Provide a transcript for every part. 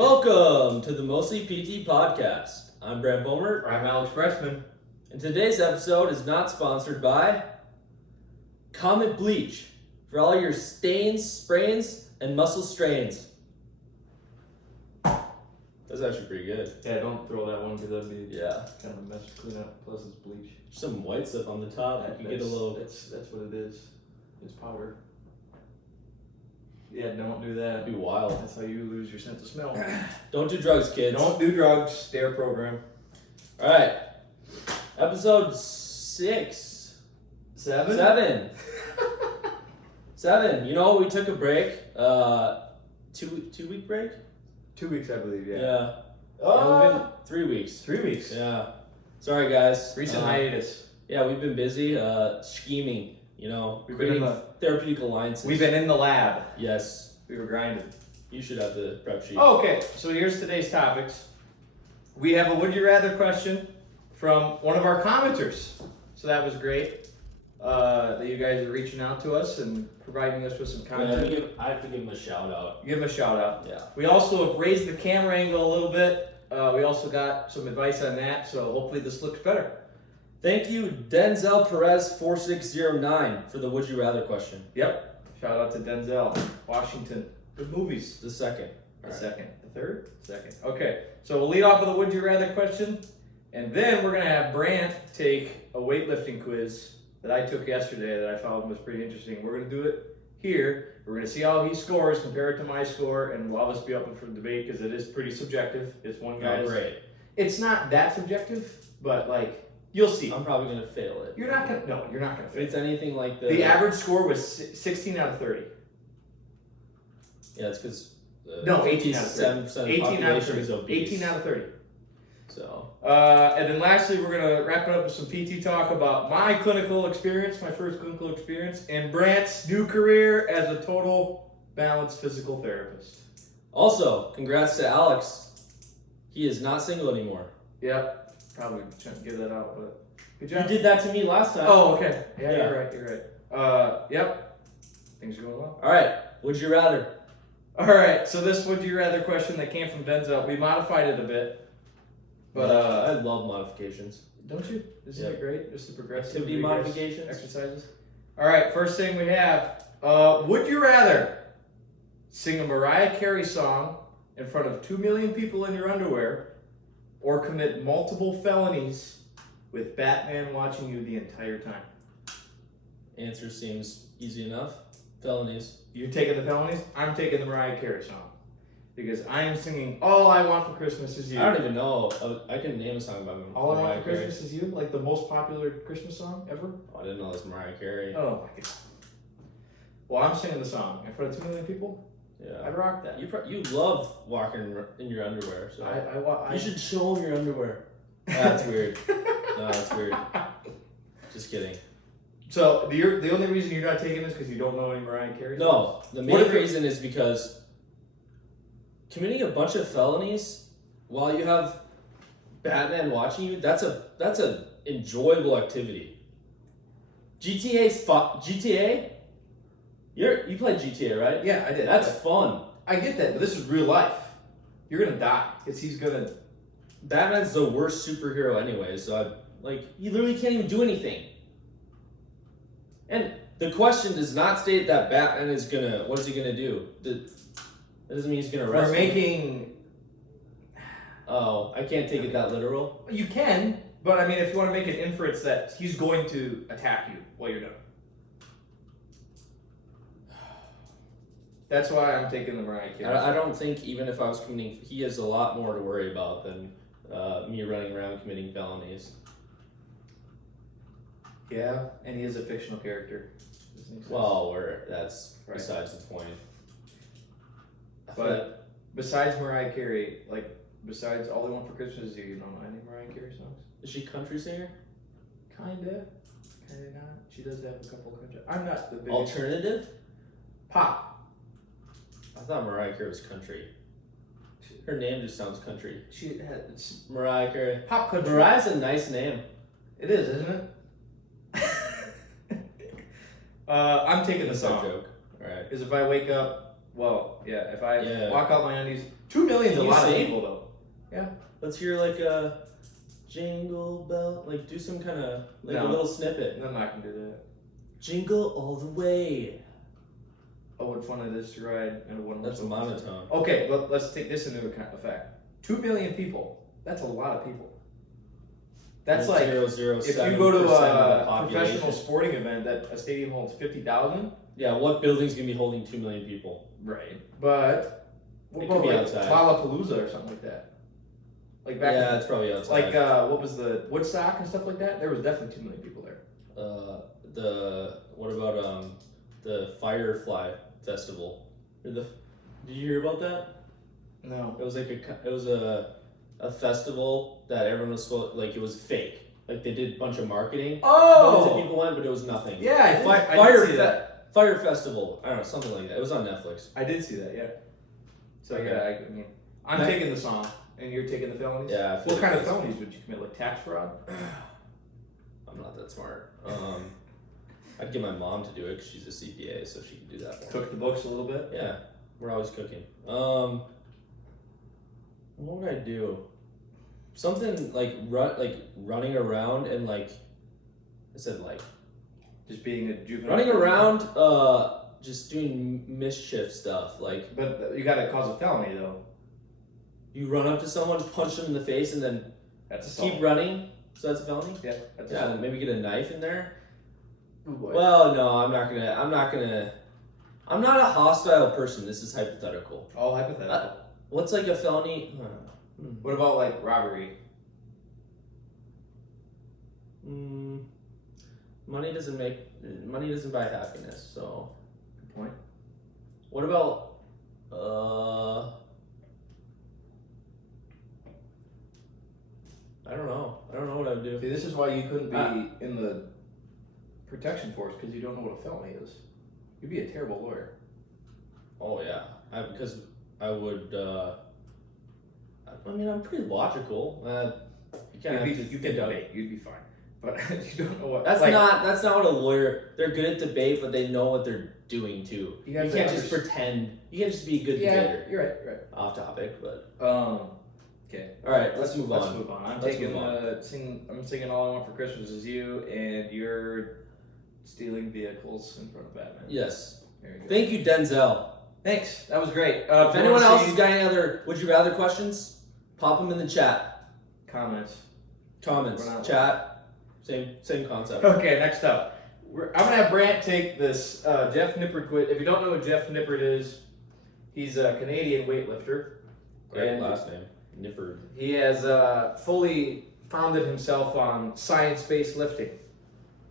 Welcome to the Mostly PT podcast. I'm Brant Bomer. I'm Alex Freshman. And today's episode is not sponsored by Comet Bleach for all your stains, sprains, and muscle strains. That's actually pretty good. Yeah, don't throw that one because that'd be Yeah. kind of a mess to clean up. Plus, it's bleach. Some white stuff on the top. You can get a little. That's what it is. It's powder. Yeah, don't do that. Be wild. That's how you lose your sense of smell. Don't do drugs, kids. Don't do drugs. Dare program. All right. Episode 6. 7. 7. You know, we took a break. 2-week break? 2 weeks, I believe. Yeah. Yeah. Oh, 3 weeks. 3 weeks. Yeah. Sorry, guys. Recent hiatus. Yeah, we've been busy scheming, you know, We've been creating in therapeutic alliances. We've been in the lab. Yes. We were grinding. You should have the prep sheet. Oh, okay, so here's today's topics. We have a would you rather question from one of our commenters. So that was great that you guys are reaching out to us and providing us with some content. I have to give him a shout out. Give him a shout out. Yeah. We also have raised the camera angle a little bit. We also got some advice on that, so hopefully this looks better. Thank you, Denzel Perez 4609 for the would you rather question. Yep. Shout out to Denzel, Washington. Good movies. The second. The All right. second. The third? Second. Okay, so we'll lead off with a would you rather question, and then we're going to have Brant take a weightlifting quiz that I took yesterday that I found was pretty interesting. We're going to do it here. We're going to see how he scores, compare it to my score, and we'll obviously be open for debate because it is pretty subjective. It's one guy's. Oh, great. It's not that subjective, but like, you'll see. I'm probably going to fail it. You're not going to, no, you're not going to If it's anything like The average score was 16 out of 30. Yeah, it's because. No, 18 out of 30. 7% of 18 out of population 30. is obese. 18 out of 30. So. And then lastly, we're going to wrap it up with some PT talk about my clinical experience, my first clinical experience, and Brant's new career as a total balanced physical therapist. Also, congrats to Alex. He is not single anymore. Yep. Probably shouldn't give that out, but good You job. did that to me last time. Oh, okay. Yeah, Yeah. you're right. Yep. Things are going well. All right. Would you rather? All right. So this would you rather question that came from Denzel, we modified it a bit. But I love modifications. don't you? Isn't Yep. it great? Just the progressive Activity rigorous modifications. exercises. All right, first thing we have. Would you rather sing a Mariah Carry song in front of 2 million people in your underwear, or commit multiple felonies with Batman watching you the entire time? Answer seems easy enough. Felonies. You taking the felonies? I'm taking the Mariah Carey song. Because I am singing All I Want for Christmas Is You. I don't even know. I can name a song by All I Mariah Want for Carey. Christmas Is You? Like the most popular Christmas song ever? Oh, I didn't know it was Mariah Carey. Oh my god. Well, I'm singing the song in front of 2 million people. Yeah. I'd rock that. You love walking in your underwear, so I you should show them your underwear. That's weird. No, that's weird. Just kidding. So the only reason you're not taking this because you don't know any Mariah Carey? No, the What main if it- reason is because committing a bunch of felonies while you have Batman watching you, that's a enjoyable activity. GTA? You played GTA, right? Yeah, I did. That's fun. I get that, but this is real life. You're gonna die because he's gonna. Batman's the worst superhero anyway, so you literally can't even do anything. And the question does not state that Batman is gonna. What is he gonna do? That doesn't mean he's gonna arrest We're him. making. Oh, I can't take it that literal. You can, but I mean, if you want to make an inference that he's going to attack you while you're done. That's why I'm taking the Mariah Carey. I don't think even if I was committing, he has a lot more to worry about than me running around committing felonies. Yeah, and he is a fictional character. Doesn't make sense. Well, that's Right. besides the point. But besides Mariah Carey, besides All I Want for Christmas Is You, you don't know any Mariah Carey songs? Is she a country singer? Kinda not. She does have a couple country. I'm not the biggest. Alternative? Pop. I thought Mariah Carey was country. Her name just sounds country. She had it's Mariah Carey. pop country. Mariah's a nice name. It is, isn't it? I'm taking the That's a song. joke. Alright. Because if I wake up Well, yeah. If I Yeah. walk out my undies, 2 million is a Can you lot of sing? people though. Yeah. Let's hear like a jingle bell. Like do some kind of like a No. little snippet. I'm not gonna do that. Jingle all the way. Oh, what fun it is to ride in a one-horse That's open sleigh. monotone. Okay, but let's take this into effect. 2 million people. That's a lot of people. That's like 0.007% if you go to of the a population. professional sporting event that a stadium holds 50,000. Yeah, what building's gonna be holding 2 million people? Right. But what It about could be like outside. Lollapalooza or something like that? Like back Yeah, it's probably outside. like what was the Woodstock and stuff like that? There was definitely 2 million people there. What about the Firefly Festival? Did you hear about that? No. It was like a festival that everyone was supposed like it was fake. Like they did a bunch of marketing. Millions of people went, but it was nothing. Yeah, I Fire did see that. Fire Festival. I don't know, something like that. It was on Netflix. I did see that. Yeah. So Okay. yeah, I mean, I'm taking the song, and you're taking the felonies. Yeah. I feel What like kind of that's- felonies would you commit? Like tax fraud? I'm not that smart. I'd get my mom to do it because she's a CPA, so she can do that for me. Cook the books a little bit. Yeah, we're always cooking. What would I do? Something like running around and like I said like Just being a juvenile. running around, just doing mischief stuff. Like But you gotta cause a felony though. you run up to someone, punch them in the face, and then That's assault. keep running. So that's a felony. Yeah. That's Yeah, assault. maybe get a knife in there. Oh, boy. Well, no, I'm not gonna. I'm not a hostile person. This is hypothetical. All hypothetical. What's like a felony? What about like robbery? Money doesn't buy happiness. So, Good point. what about I don't know. I don't know what I would do. See, this is why you couldn't be in the protection force because you don't know what a felony is. You'd be a terrible lawyer. Oh yeah, because I would. I mean, I'm pretty logical. You can't. have to You think can out- debate. You'd be fine. But you don't know what. That's like, not what a lawyer. They're good at debate, but they know what they're doing too. You You, have to can't just understand- pretend. You can't just be a good Yeah, debater. you're right. You're right. Off topic, but Okay. all right. Let's move Let's on. move on. I'm Let's taking move on. I'm singing "All I Want for Christmas Is You," and you're stealing vehicles in front of Batman. Yes. There you go. Thank you, Denzel. Thanks. That was great. If anyone else has got any other would you rather questions, pop them in the chat, comments. comments, We're not- chat. Same concept. Okay, next up. I'm going to have Brant take this Jeff Nippard quiz. If you don't know who Jeff Nippard is, he's a Canadian weightlifter. Great And last name, Nippard. he has fully founded himself on science-based lifting.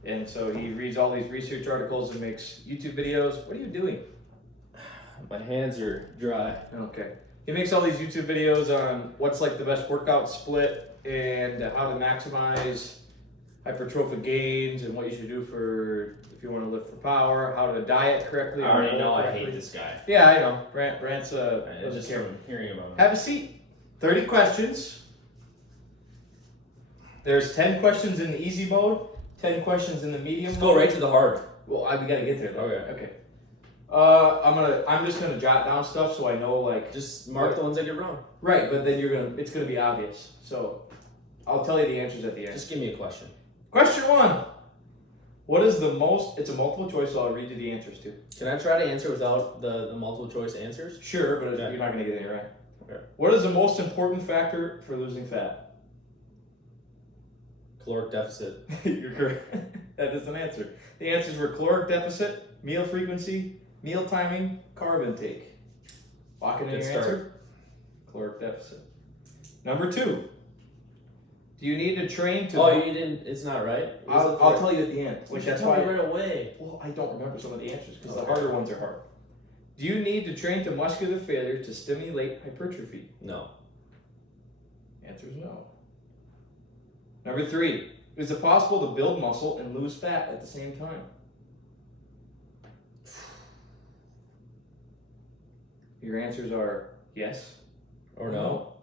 And so he reads all these research articles and makes YouTube videos. What are you doing? My hands are dry. Okay. He makes all these YouTube videos on what's like the best workout split and how to maximize hypertrophic gains and what you should do for if you want to lift for power, how to diet correctly. I already or know I correctly. hate this guy. Yeah, I know. Brant's doesn't Just care. from hearing about him. Have a seat. 30 questions. There's 10 questions in the easy mode, 10 questions in the medium Let's mode. go right to the hard. Well, we gotta get there though. Okay. Okay. I'm just gonna jot down stuff so I know like Just mark the ones I get wrong. right, but then it's gonna be obvious. So I'll tell you the answers at the end. Just give me a question. Question 1. What is the most? It's a multiple choice, so I'll read you the answers too. Can I try to answer without the multiple choice answers? Sure, but Okay. you're not gonna get it right. Okay. What is the most important factor for losing fat? Caloric deficit. You're correct. That is an answer. The answers were caloric deficit, meal frequency, meal timing, carb intake. Lock in Good your start. answer. Caloric deficit. Number 2. Do you need to train to? Oh, you didn't. It's not right. I'll tell you at the end. Which That's tell me why. right away. Well, I don't remember some of the answers because the Okay. harder ones are hard. Do you need to train to muscular failure to stimulate hypertrophy? No. Answer is no. Number 3. Is it possible to build muscle and lose fat at the same time? Your answers are yes. Or no.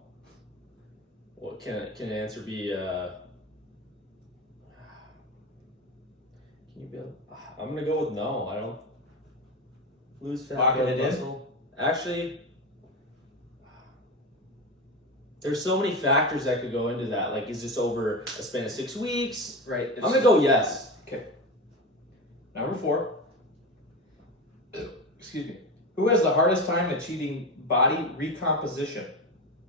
What can an answer be? Can you build? I'm gonna go with no. I don't lose fat. Locking build it in? muscle. Actually, there's so many factors that could go into that. Like, is this over a span of 6 weeks? Right. I'm gonna go yes. Okay. Number 4. Excuse me. Who has the hardest time achieving body recomposition?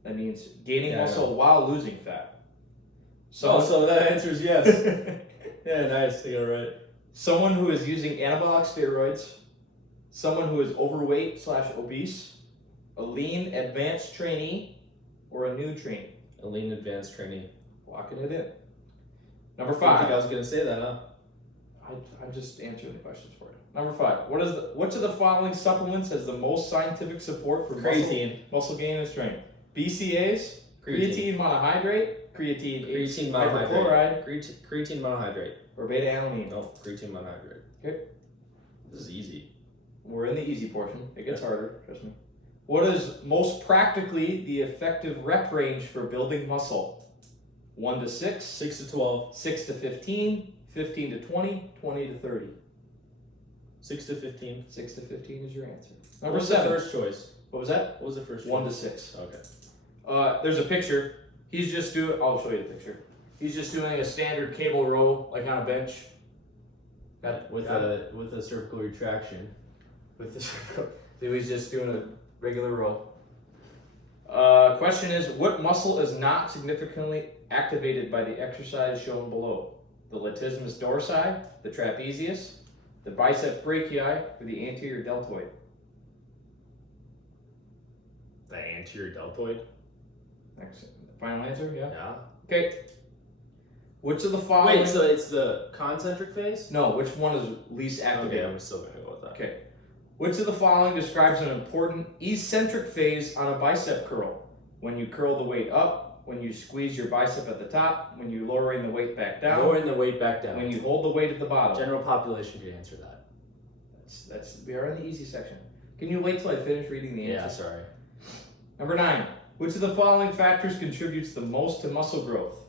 That means gaining muscle while losing fat. So that answer is yes. Yeah, nice. You got it right. Someone who is using anabolic steroids, someone who is overweight/obese, a lean advanced trainee, or a new trainee. A lean advanced trainee. Locking it in. Number I 5. think I was gonna say that, huh? I'm just answering the questions for you. Number 5. Which of the following supplements has the most scientific support for muscle gain and strength? BCAAs, creatine monohydrate, creatine hypochloride, creatine monohydrate, or beta alanine. No, creatine monohydrate. Okay. This is easy. We're in the easy portion. It gets harder, trust me. What is most practically the effective rep range for building muscle? 1 to 6, 6 to 12, 6 to 15, 15 to 20, 20 to 30. 6 to 15. 6 to 15 is your answer. Number 7. First choice. What was that? What was the first choice? 1 to 6. Okay. There's a picture. I'll show you the picture. He's just doing a standard cable row, like on a bench. With a cervical retraction. So he's just doing a regular row. Question is, what muscle is not significantly activated by the exercise shown below? The latissimus dorsi, the trapezius, the biceps brachii, or the anterior deltoid? The anterior deltoid? Next, final answer, yeah? Yeah. Okay. Which of the following... Wait, so it's the concentric phase? No, which one is least activated? Okay, I'm still gonna go with that. Okay. Which of the following describes an important eccentric phase on a bicep curl? When you curl the weight up, when you squeeze your bicep at the top, when you're lowering the weight back down, Lowering the weight back down. when you hold the weight at the bottom. General population can answer that. We are in the easy section. Can you wait till I finish reading the answer? Yeah, sorry. Number 9. Which of the following factors contributes the most to muscle growth?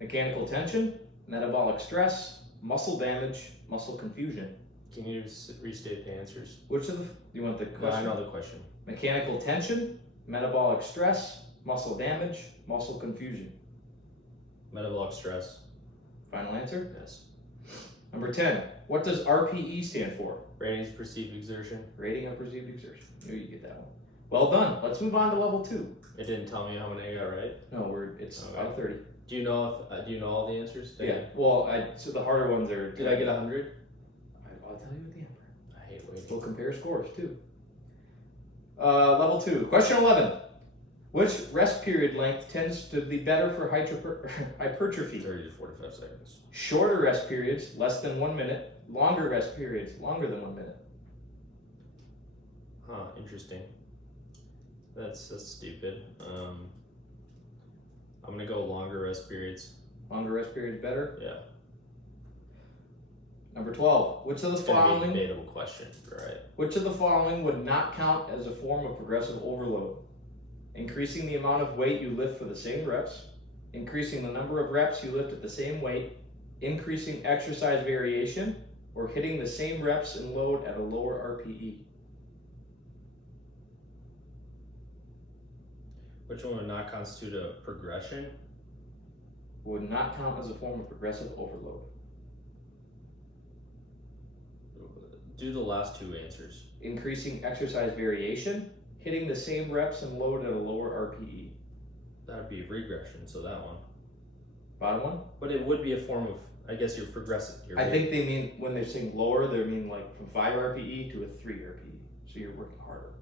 Mechanical tension, metabolic stress, muscle damage, muscle confusion. Can you restate the answers? Which of the... You want the question? No, I know the question. Mechanical tension, metabolic stress, muscle damage, muscle confusion. Metabolic stress. Final answer? Yes. Number 10. What does RPE stand for? Ratings of perceived exertion. Rating of perceived exertion. Knew you get that one. Well done. Let's move on to level 2. It didn't tell me how many I got right. No, it's out of 30. Do you know all the answers? Yeah. Well, so the harder ones are... Did I get 100? I'll tell you at the end. I hate waiting. We'll compare scores too. Level 2. Question 11. Which rest period length tends to be better for hypertrophy? 30 to 45 seconds. Shorter rest periods, less than 1 minute. Longer rest periods, longer than 1 minute. Huh, interesting. That's stupid. I'm gonna go longer rest periods. Longer rest periods better? Yeah. Number 12. Which of the following... Be a debatable question, right? Which of the following would not count as a form of progressive overload? Increasing the amount of weight you lift for the same reps, increasing the number of reps you lift at the same weight, increasing exercise variation, or hitting the same reps and load at a lower RPE. Which one would not constitute a progression? Would not count as a form of progressive overload. Do the last two answers. Increasing exercise variation, hitting the same reps and load at a lower RPE. That would be regression, so that one. Bottom one? But it would be a form of, I guess you're progressive. I think they mean, when they're saying lower, they mean like from 5 RPE to a 3 RPE. So you're working harder.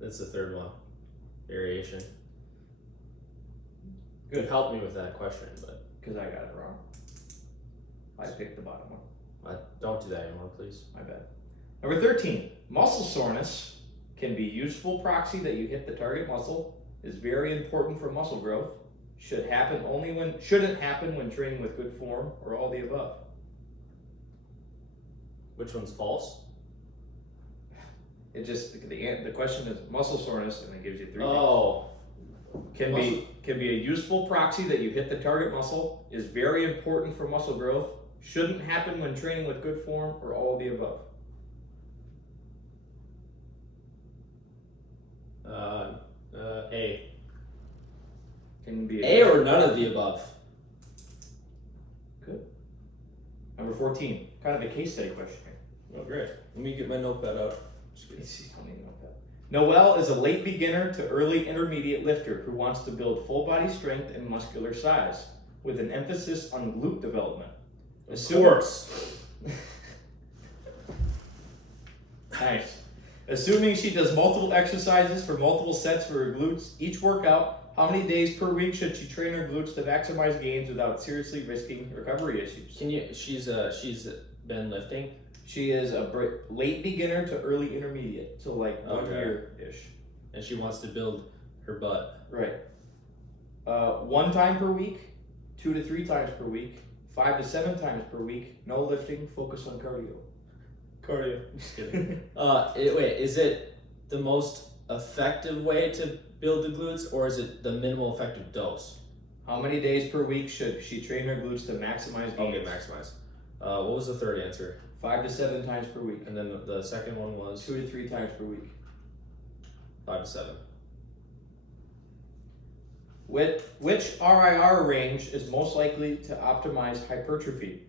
That's the third one. Variation. Good. Help me with that question, but. Because I got it wrong. I picked the bottom one. Don't do that anymore, please. My bad. Number 13. Muscle soreness can be useful proxy that you hit the target muscle, is very important for muscle growth, shouldn't happen when training with good form, or all the above. Which one's false? It just, the question is muscle soreness, and it gives you 3 things. Can be a useful proxy that you hit the target muscle, is very important for muscle growth, shouldn't happen when training with good form, or all of the above. or none of the above? Good. Number 14. Kind of a case study question here. Oh, great. Let me get my notepad out. Noelle is a late beginner to early intermediate lifter who wants to build full body strength and muscular size with an emphasis on glute development. Of course. Nice. Assuming she does multiple exercises for multiple sets for her glutes each workout, how many days per week should she train her glutes to maximize gains without seriously risking recovery issues? She's been lifting. She is a late beginner to early intermediate, so like 1 year-ish. And she wants to build her butt. Right. 1 time per week, 2 to 3 times per week, 5 to 7 times per week, no lifting, focus on cardio. Cardio. Just kidding. Wait, is it the most effective way to build the glutes, or is it the minimal effective dose? How many days per week should she train her glutes to maximize gains? Okay, maximize. What was the third answer? 5 to 7 times per week. And then the second one was 2 to 3 times per week. 5 to 7. Which RIR range is most likely to optimize hypertrophy?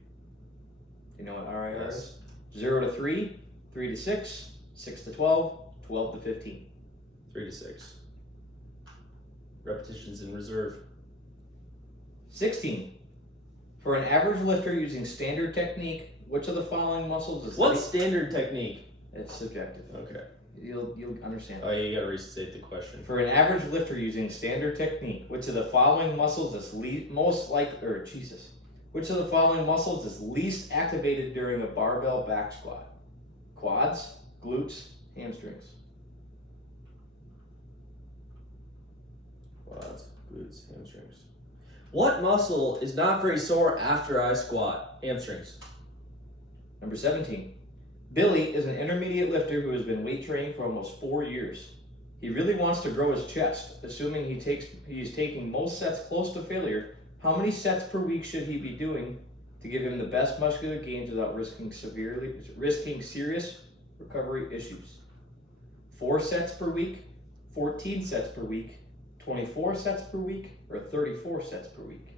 Do you know what RIR is? 0 to 3, 3 to 6, 6 to 12, 12 to 15. 3 to 6. Repetitions in reserve. 16. For an average lifter using standard technique, which of the following muscles is What's standard technique? It's subjective. Okay. You'll understand. Oh, you gotta restate the question. For an average lifter using standard technique, which of the following muscles is which of the following muscles is least activated during a barbell back squat? Quads, glutes, hamstrings. Quads, glutes, hamstrings. What muscle is not very sore after I squat? Hamstrings. Number 17. Billy is an intermediate lifter who has been weight training for almost 4 years. He really wants to grow his chest. Assuming he is taking most sets close to failure, how many sets per week should he be doing to give him the best muscular gains without risking serious recovery issues? 4 sets per week, 14 sets per week, 24 sets per week, or 34 sets per week?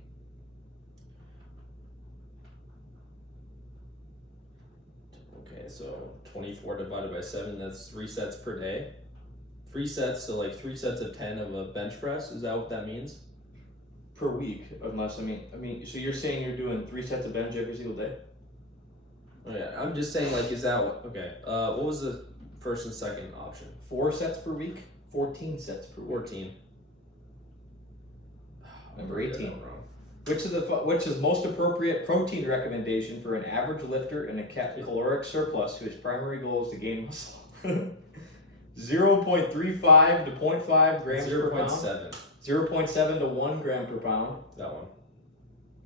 Okay, so 24 divided by 7, that's 3 sets per day. 3 sets, so like 3 sets of 10 of a bench press, is that what that means? Per week, unless, so you're saying you're doing 3 sets of bench every single day? Oh yeah, I'm just saying like, is that what, okay. What was the first and second option? 4 sets per week, 14 sets per week. 14. Number 18. Which is most appropriate protein recommendation for an average lifter in a caloric surplus whose primary goal is to gain muscle? 0.35 to 0.5 grams per pound. 0.7. 0.7 to 1 gram per pound. That one.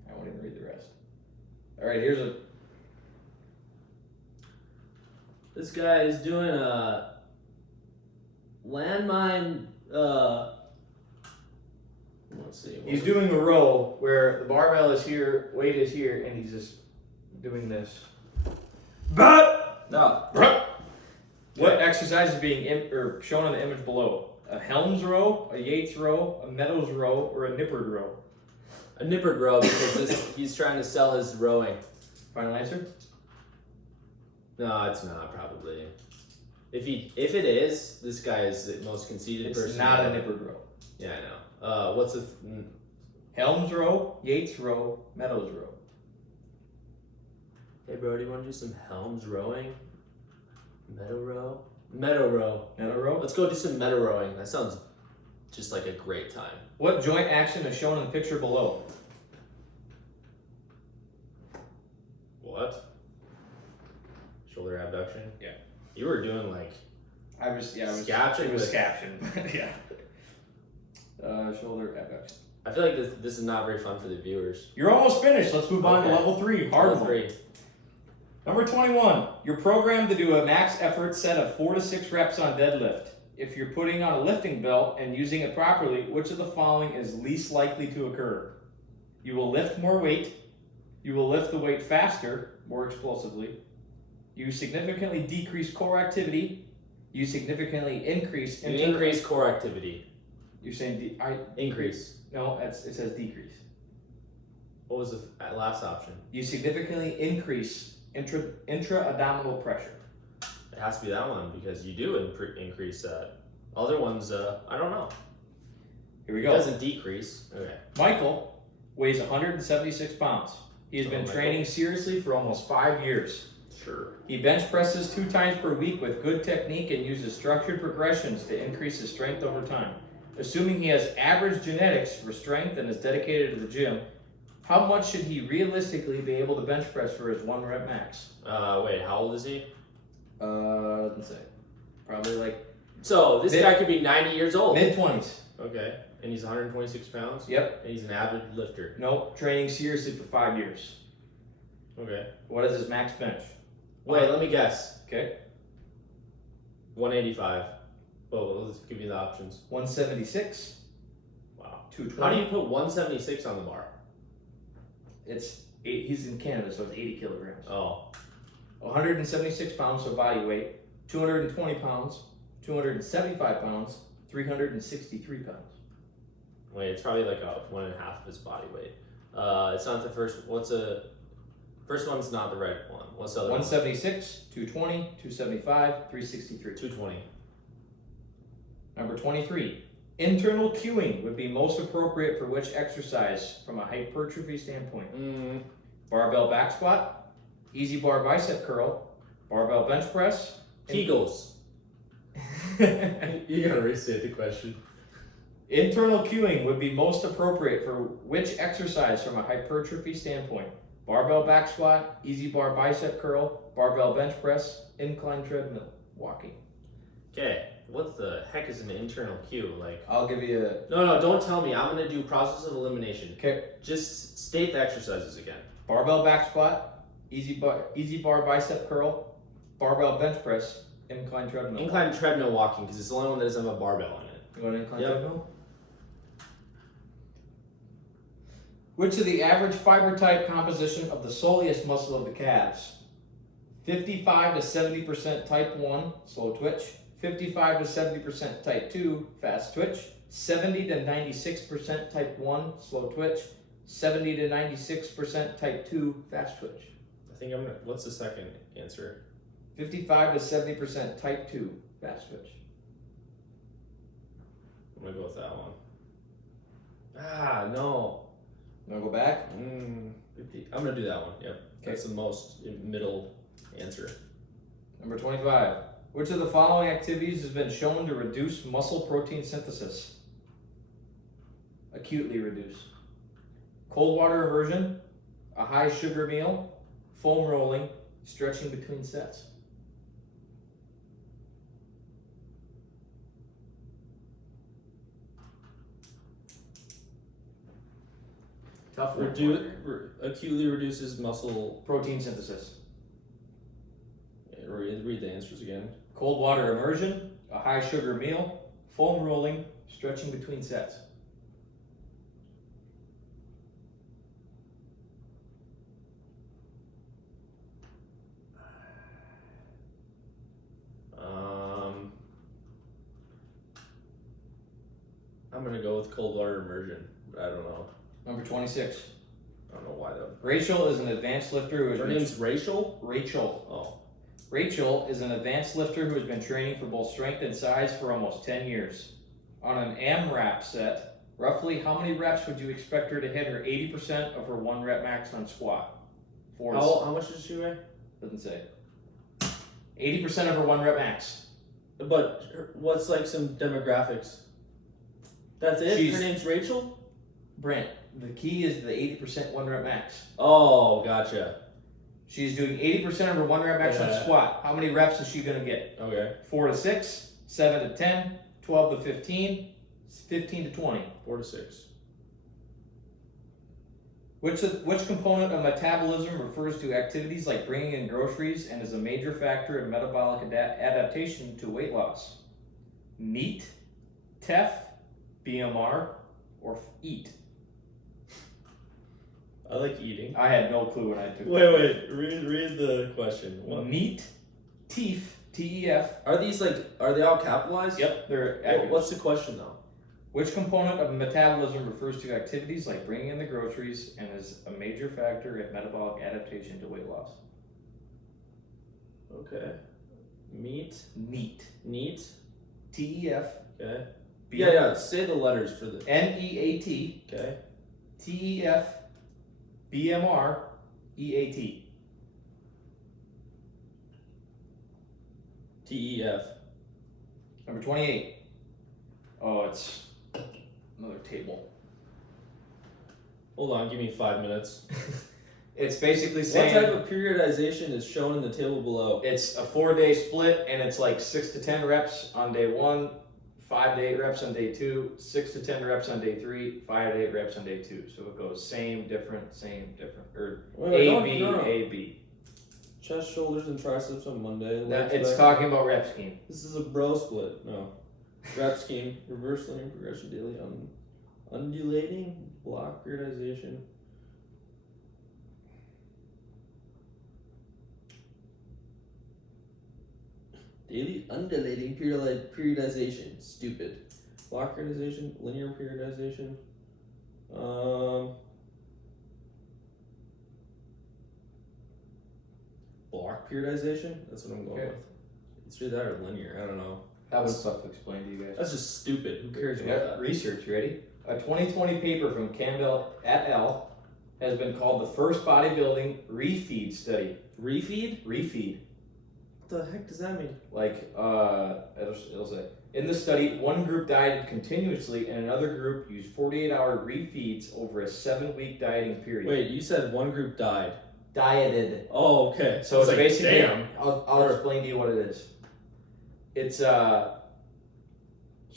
I won't even read the rest. All right, here's a. This guy is doing a landmine. Let's see. He's doing the row where the barbell is here, weight is here, and he's just doing this. But no. What exercise is being shown on the image below? A Helms row, a Yates row, a Meadows row, or a Nippard row? A Nippard row because he's trying to sell his rowing. Final answer? No, it's not probably. If it is, this guy is the most conceited person. It's not a Nippard row. Yeah, I know. What's the Helms row, Yates row, Meadows row? Hey bro, do you want to do some Helms rowing? Meadow row? Meadow row. Meadow row? Let's go do some meadow rowing. That sounds just like a great time. What joint action is shown in the picture below? What? Shoulder abduction? Yeah. You were doing like Scaption? It was scaption. Yeah. Shoulder abduction. I feel like this is not very fun for the viewers. You're almost finished. Let's move on to level 3. Hard level 3. Number 21. You're programmed to do a max effort set of 4 to 6 reps on deadlift. If you're putting on a lifting belt and using it properly, which of the following is least likely to occur? You will lift more weight. You will lift the weight faster, more explosively. You significantly decrease core activity. You significantly increase core activity. You're saying Increase. No, it says decrease. What was the last option? You significantly increase intra-abdominal pressure. It has to be that one because you do increase that. Other ones, I don't know. Here we It go. doesn't decrease. Okay. Michael weighs 176 pounds. He has been training seriously for almost 5 years. Sure. He bench presses 2 times per week with good technique and uses structured progressions to increase his strength over time. Assuming he has average genetics for strength and is dedicated to the gym, how much should he realistically be able to bench press for his 1 rep max? Wait, how old is he? Doesn't say. Probably like So this guy could be 90 years old. mid-20s. Okay. And he's 126 pounds? Yep. And he's an avid lifter. Nope. Training seriously for 5 years. Okay. What is his max bench? Wait, let me guess. Okay. 185. Well, let's give you the options. 176. Wow. 220. How do you put 176 on the bar? He's in Canada, so it's 80 kilograms. Oh. 176 pounds, so body weight. 220 pounds. 275 pounds. 363 pounds. Wait, it's probably like 1.5 of his body weight. It's not the first. First one's not the right one. What's the other 176, 220, 275, 363. 220. Number 23. Internal cueing would be most appropriate for which exercise from a hypertrophy standpoint? Barbell back squat, easy bar bicep curl, barbell bench press. Kegels. You gotta restate the question. Internal cueing would be most appropriate for which exercise from a hypertrophy standpoint? Barbell back squat, easy bar bicep curl, barbell bench press, incline treadmill, walking. Okay, what the heck is an internal cue? Like, I'll give you a... No, don't tell me. I'm gonna do process of elimination. Okay. Just state the exercises again. Barbell back squat, easy bar bicep curl, barbell bench press, incline treadmill. Incline treadmill walking because it's the only one that doesn't have a barbell in it. You want incline Yep. treadmill? Which of the average fiber type composition of the soleus muscle of the calves? 55 to 70% type 1, slow twitch. 55 to 70% type 2, fast twitch. 70 to 96% type 1, slow twitch. 70 to 96% type 2, fast twitch. I think I'm gonna. What's the second answer? 55 to 70% type 2, fast twitch. I'm gonna go with that one. No. You wanna go back? 50. I'm gonna do that one. Yep. Okay. That's the most middle answer. Number 25. Which of the following activities has been shown to reduce muscle protein synthesis? Acutely reduce. Cold water immersion, a high sugar meal, foam rolling, stretching between sets. Tough one. Acutely reduces muscle. Protein synthesis. Read the answers again. Cold water immersion, a high sugar meal, foam rolling, stretching between sets. I'm gonna go with cold water immersion, but I don't know. Number 26. I don't know why though. Rachel is an advanced lifter who has Her been... name's Rachel? Rachel. Oh. Rachel is an advanced lifter who has been training for both strength and size for almost 10 years. On an AMRAP set, roughly how many reps would you expect her to hit her 80% of her 1 rep max on squat? How much does she weigh? Doesn't say. 80% of her 1 rep max. But what's like some demographics? That's it? Her name's Rachel? Brant, the key is the 80% 1 rep max. Oh, gotcha. She's doing 80% of her 1 rep max on squat. How many reps is she going to get? Okay. 4 to 6, 7 to 10, 12 to 15, 15 to 20. 4 to 6. Which component of metabolism refers to activities like bringing in groceries and is a major factor in metabolic adaptation to weight loss? NEAT, TEF, BMR, or EAT? I like eating. I had no clue when I took it. Wait. Read the question. What? NEAT, TEF, TEF. Are they all capitalized? Yep, they're What's the question though? Which component of metabolism refers to activities like bringing in the groceries and is a major factor in metabolic adaptation to weight loss? Okay. Meat. Neat. Neat. TEF. Okay. Yeah. Say the letters for the. NEAT. Okay. TEF. BMR. EAT. TEF. Number 28. Oh, it's another table. Hold on, give me 5 minutes. It's basically saying what type of periodization is shown in the table below? it's a 4-day split, and it's like 6 to 10 reps on day 1, 5 to 8 reps on day 2, 6 to 10 reps on day 3, 5 to 8 reps on day 2. So it goes same, different, or A, B, A, B. Chest, shoulders, and triceps on Monday. It's talking about rep scheme. This is a bro split. No. Rep scheme, reverse linear progression daily, undulating block periodization. Daily undulating periodization. Stupid. Block periodization, linear periodization. Block periodization? That's what I'm going with. It's either that or linear. I don't know. That was tough to explain to you guys. That's just stupid. Who cares about that? Research, you ready? A 2020 paper from Campbell et al. Has been called the first bodybuilding refeed study. Refeed? Refeed. What the heck does that mean? Like, it'll say, in the study, one group dieted continuously and another group used 48-hour refeeds over a 7-week dieting period. Wait, you said one group died. Dieted. Oh, okay. So it's like, basically, damn. I'll explain to you what it is. It's so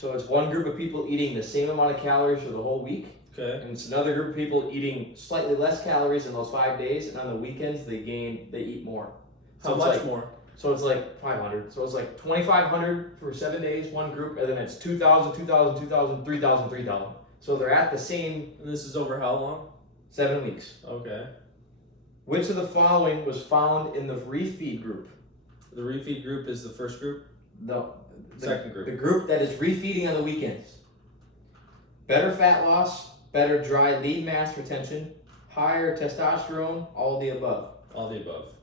it's one group of people eating the same amount of calories for the whole week. Okay. And it's another group of people eating slightly less calories in those 5 days, and on the weekends they eat more. So How much more? So it's like 500. So it's like 2,500 for 7 days, one group, and then it's 2,000, 2,000, 2,000, 3,000, 3,000. So they're at the same. And this is over how long? 7 weeks. Okay. Which of the following was found in the refeed group? The refeed group is the first group? The Second group. The group that is refeeding on the weekends. Better fat loss, better dry lean mass retention, higher testosterone, all of the above. All the above.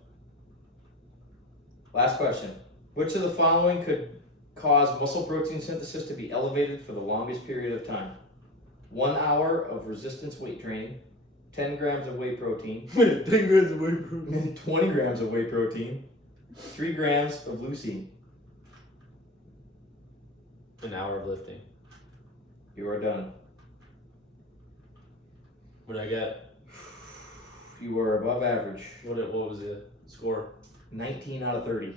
Last question. Which of the following could cause muscle protein synthesis to be elevated for the longest period of time? 1 hour of resistance weight training, 10 grams of whey protein, 10 grams of whey protein, 20 grams of whey protein, 3 grams of leucine. An hour of lifting. You are done. What did I get? You are above average. What was the score? 19 out of 30.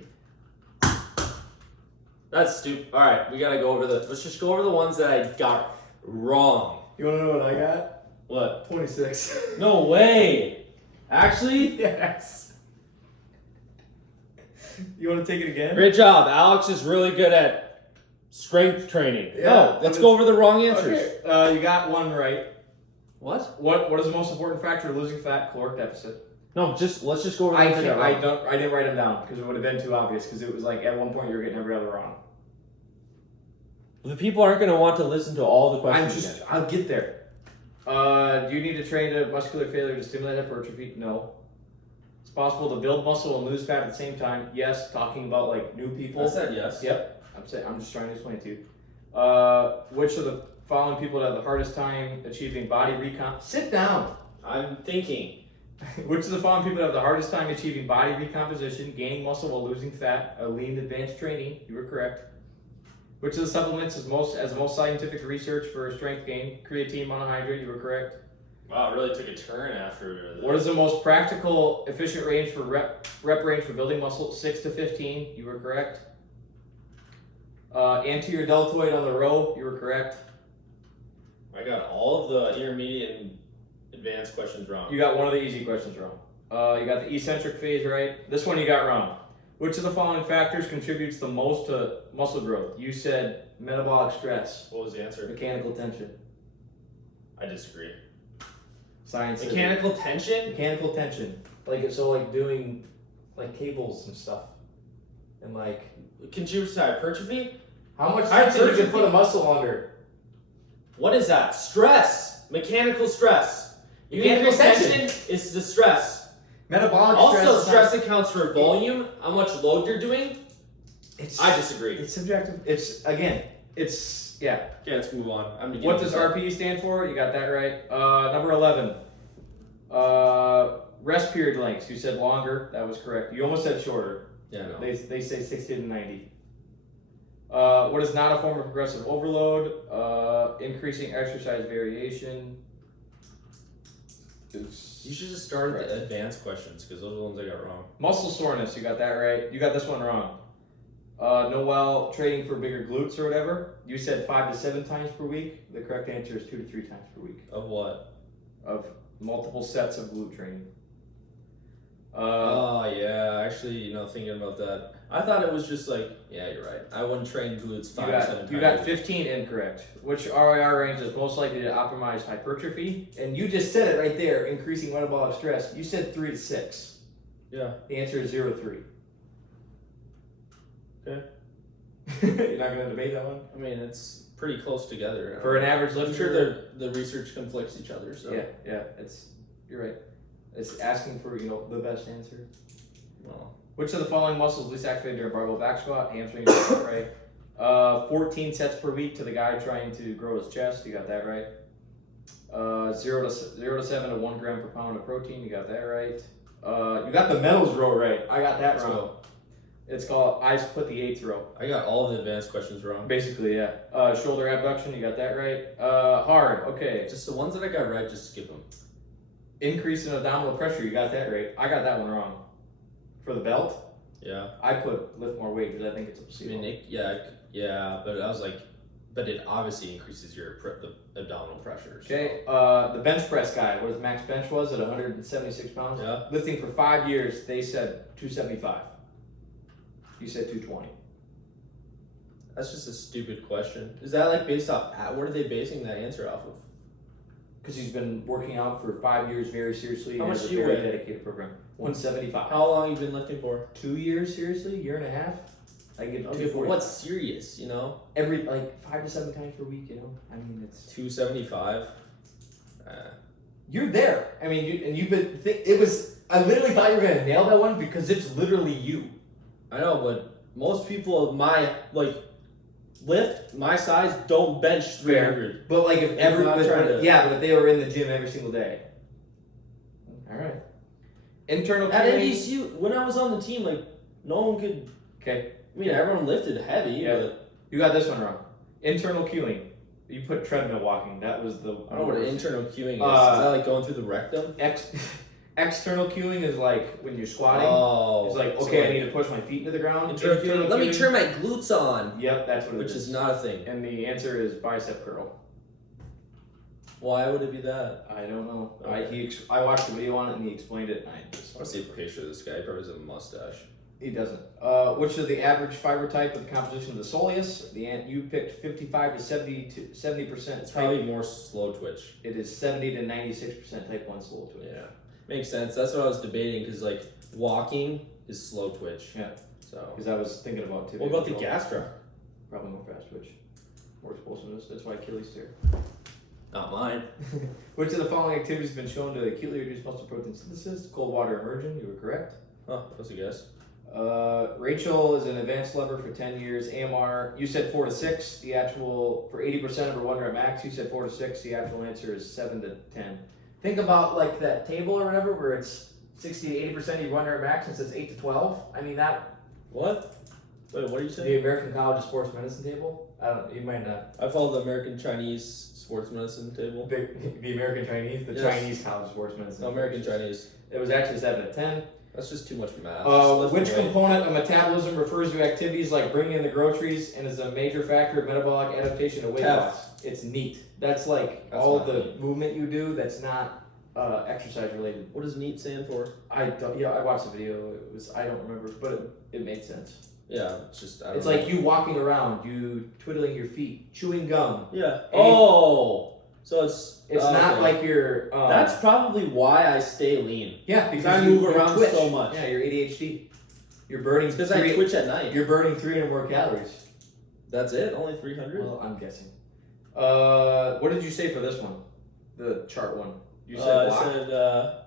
That's stupid. All right, we gotta go over let's just go over the ones that I got wrong. You want to know what I got? What? 26. No way. Actually? Yes. You want to take it again? Great job. Alex is really good at strength training. Yeah, no, let's go over the wrong answers. Okay. You got one right. What? What is the most important factor to losing fat? Caloric deficit. No, let's just go over. I didn't write them down because it would have been too obvious. Because it was like at one point you were getting every other wrong. The people aren't going to want to listen to all the questions. I'll get there. Do you need to train to muscular failure to stimulate hypertrophy? No. It's possible to build muscle and lose fat at the same time. Yes. Talking about like new people. I said yes. Yep. I'm just trying to explain it to you. Which of the following people have the hardest time achieving body recomp? Sit down. I'm thinking. Which of the following people have the hardest time achieving body recomposition, gaining muscle while losing fat? A lean advanced training. You were correct. Which of the supplements has the most scientific research for strength gain? Creatine monohydrate. You were correct. Wow, it really took a turn after this. What is the most practical, efficient range for rep range for building muscle? 6 to 15. You were correct. Anterior deltoid on the row. You were correct. I got all of the intermediate and advanced questions wrong. You got one of the easy questions wrong. You got the eccentric phase right. This one you got wrong. Which of the following factors contributes the most to muscle growth? You said metabolic stress. What was the answer? Mechanical tension. I disagree. Science. Mechanical tension? Mechanical tension. Like doing like cables and stuff. And like contributes to hypertrophy? How much tension you can put a muscle under? What is that? Stress. Mechanical stress. You increase tension is the stress. Metabolic Also, stress. stress accounts for volume, how much load you're doing. I disagree. It's subjective. Yeah. Okay, let's move on. What does RPE stand for? You got that right. Number 11. Rest period lengths. You said longer. That was correct. You almost said shorter. Yeah, no. They say 60 to 90. What is not a form of progressive overload? Increasing exercise variation. You should just start with the advanced questions because those are the ones I got wrong. Muscle soreness. You got that right. You got this one wrong. Noel, training for bigger glutes or whatever. You said 5 to 7 times per week. The correct answer is 2 to 3 times per week. Of what? Of multiple sets of glute training. Oh yeah, actually, thinking about that, I thought it was just like, yeah, you're right. I wouldn't train glutes 5 to 7 times. You got 15 incorrect. Which RIR range is most likely to optimize hypertrophy? And you just said it right there, increasing metabolic stress. You said 3 to 6. Yeah. The answer is 0 to 3. Okay. You're not going to debate that one? I mean, it's pretty close together. For an average lifter, I'm sure the research conflicts each other. So yeah, you're right. It's asking for the best answer. Well, which of the following muscles least activated during barbell back squat? Hamstring, you got that right. 14 sets per week to the guy trying to grow his chest. You got that right. 0 to 7 to 1 gram per pound of protein. You got that right. You got the medals row right. I got that wrong. It's called I put the 8th row. I got all the advanced questions wrong. Basically, yeah. Shoulder abduction, you got that right. Hard, okay. Just the ones that I got right, just skip them. Increase in abdominal pressure, you got that right. I got that one wrong. For the belt, yeah. I put lift more weight because I think it's a placebo. I mean, but I was like, but it obviously increases your the abdominal pressure. So. Okay, the bench press guy, what his max bench was at 176 pounds? Yeah. Lifting for 5 years, they said 275. You said 220. That's just a stupid question. Is that like based off, what are they basing that answer off of? Because he's been working out for 5 years very seriously. How much has a do you very weigh? dedicated program. 175. How long have you been lifting for? 2 years, seriously? Year and a half? I get 240. What's serious, Every, 5 to 7 times per week, I mean, it's... 275. You're there. I mean, you've been... I literally thought you were going to nail that one because it's literally you. I know, but most people of my, lift, my size, don't bench 300. But if but if they were in the gym every single day. All right. Internal At training. NDSU, when I was on the team, no one could. Okay. I mean, everyone lifted heavy. Yeah. But You got this one wrong. Internal queuing. You put treadmill walking. That was the. I don't know what internal queuing is. Is that going through the rectum? External queuing is when you're squatting. Oh. It's I need to push my feet into the ground. Internal queuing. Let me turn my glutes on. Yep, that's what it is. Which is not a thing. And the answer is bicep curl. Why would it be that? I don't know. Okay. I watched the video on it and he explained it. I want to see a picture of this guy. He probably has a mustache. He doesn't. Which is the average fiber type of the composition of the soleus? You picked 55 to 70%. It's probably more slow twitch. It is 70 to 96% type 1 slow twitch. Yeah. Makes sense. That's what I was debating because walking is slow twitch. Yeah. So. Because I was thinking about too. What about the gastra? Probably more fast twitch. More explosiveness. That's why Achilles tear. Not mine. Which of the following activities have been shown to acutely reduce muscle protein synthesis? Cold water immersion. You were correct. Huh, that's a guess. Rachel is an advanced lever for 10 years. AMR, you said 4 to 6. The actual, for 80% of her 1 rep max, you said 4 to 6. The actual answer is 7 to 10. Think about that table or whatever where it's 60 to 80% of your 1 rep max and it says 8 to 12. I mean that. What? Wait, what are you saying? The American College of Sports Medicine table? You might not. I follow the American Chinese sports medicine table. The American Chinese? The Chinese College of Sports Medicine. No, American Chinese. It was actually 7 to 10. That's just too much math. Which component of metabolism refers to activities like bringing in the groceries and is a major factor of metabolic adaptation to weight loss? It's NEAT. That's all of the movement you do that's not exercise related. What does NEAT stand for? I watched the video. I don't remember, but it made sense. Yeah, it's just. It's you walking around, you twiddling your feet, chewing gum. Yeah. So it's not like you're. That's probably why I stay lean. Yeah, because I move around so much. Yeah, you're ADHD. You're burning. Because I twitch at night. You're burning 300 more calories. That's it? Only 300? Well, I'm guessing. What did you say for this one? The chart one. You said block? I said,